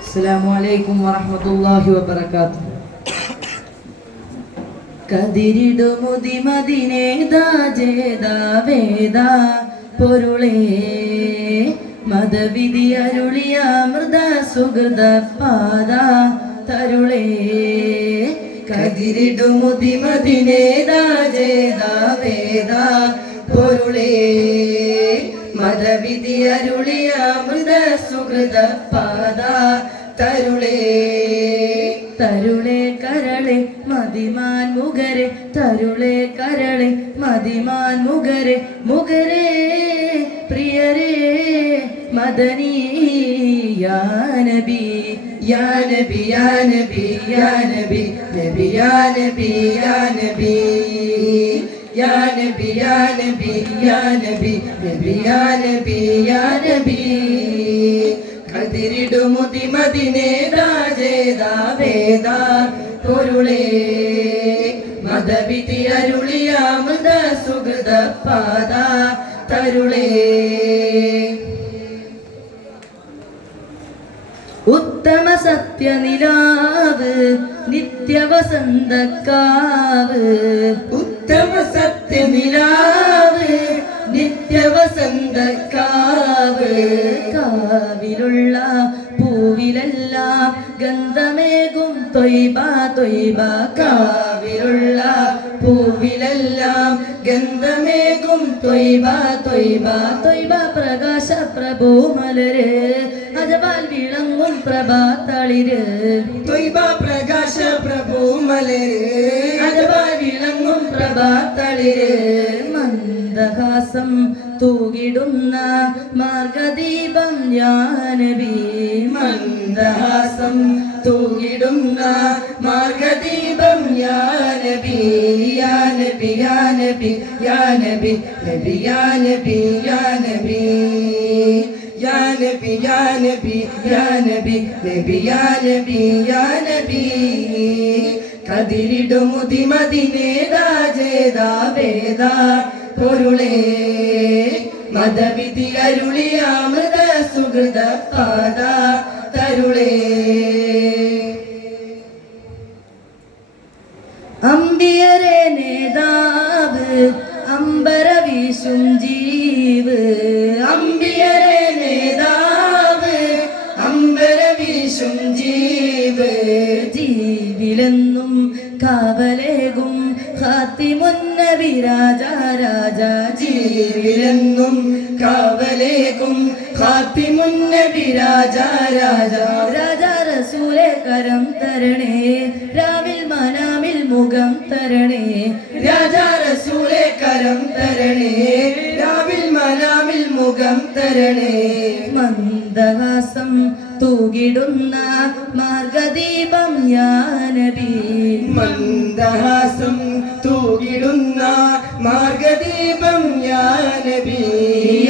അസ്സലാമുഅലൈക്കും വറഹ്മത്തുള്ളാഹി വബറകാതുഹു. കതിരിടുമുതി മദിനേതാ ജേതാ വേദ പൊരുളേ മതവിധി അരുളിയ മൃദ സുഹൃത പാദ തരുളേ. കതിരിടുമുതി മദിനേതാ ജേതാ വേദ പൊരുളേ മതവിധി അരുളിയ മൃദ സുഹൃത പാദ തരുളേ. തരുളേ കരളെ മതിമാൻ മുഖരെ തരുളേ കരളെ മതിമാൻ മുഖരെ മുഖരെ പ്രിയരേ മദനീ യാ നബി യാ നബി യാ നബി യാ നബി നബി യാ നബി യാ നബി യാ നബി യാ നബി യാ നബി നബി യാ നബി യാ നബി. കതിരിടുമുതി മദിനേതാ ജേതാ വേദ പൊരുളേ മതവിധി അരുളിയ മൃദ സുഹൃത പാദ തരുളേ. ഉത്തമ സത്യനിലാവ് നിത്യവസന്തക്കാവ് ഉത്തമ സത്യനിലാവ് നിത്യവസന്തക്കാവ്. കാവിലുള്ള പൂവിലെല്ലാം ഗന്ധമേകും തൊയ്ബ തൊയ്ബ കാവിലുള്ള പൂവിലെല്ലാം ഗന്ധമേകും തൊയ്ബ തൊയ്ബ തൊയ്ബ. പ്രകാശ പ്രഭു മലര് അജവാൽ വിളങ്ങും പ്രഭാതളിര് തൊയ്ബ പ്രകാശ പ്രഭു മലര് അജവാൽ വിളങ്ങും പ്രഭാതളിര്. മന്ദഹാസം തൂകിടുന്ന മാർഗദീപം യാ നബി മന്ദഹാസം തൂകിടുന്ന മാർഗദീപം യാ നബി യാ നബി യാ നബി യാ നബി നബി യാ നബി യാ നബി യാ നബി യാ നബി യാ നബി നബി യാ നബി യാ നബി. കതിരിടുമുതി മദിനേതാ ജേതാ വേദ പൊരുളേ മതവിധി അരുളിയ മൃദ സുഹൃത പാദ തരുളേ. അമ്പിയരെ നേതാവ് അമ്പര വീശും ജീവ് അമ്പിയരെ നേതാവ് അമ്പര വീശും ജീവ്. ജീവിലെന്നും കാവലേകും ഖാത്തിമുന്നബി രാജ രാജ ജീവിലെന്നും കാവലേകും ഖാത്തിമുന്നബി രാജ രാജ. രാജ റസൂലെ കരം തരണേ രാവിൽ മനാമിൽ മുഖം തരണേ രാജ റസൂലെ കരം തരണേ രാവിൽ മനാമിൽ മുഖം തരണേ. മന്ദഹാസം തൂകിടുന്ന മാർഗദീപം യാ നബി മന്ദഹാസം തൂകിടുന്ന മാർഗദീപം യാ നബി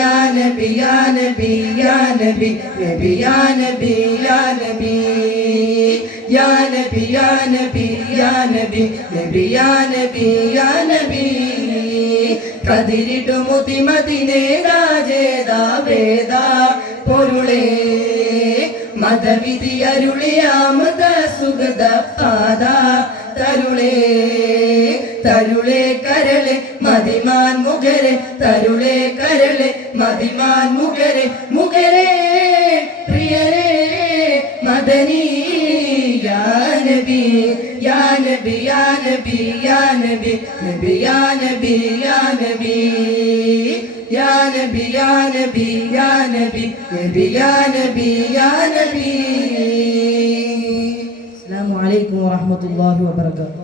യാ നബി യാ നബി യാ നബി നബി യാ നബി യാ നബി യാ നബി യാ നബി യാ നബി നബി യാ നബി യാ നബി. കതിരിടുമുതി മദിനേതാ ജേതാ വേദ പൊരുളേ മതവിധി അരുളിയ മൃദ സുഗത പാദ തരുളേ. തരുളേ കരളെ മതിമാൻ മുഖരെ തരുളേ കരളെ മതിമാൻ മുഖരെ മുഖരെ പ്രിയരേ മദനീ യാ നബി യാ നബി യാ നബി യാ നബി നബി യാ നബി യാ നബി യാ നബി യാ നബി യാ നബി നബി യാ നബി യാ നബി. അസ്സലാമു അലൈക്കും വറഹ്മത്തുള്ളാഹി വബറകാതുഹു.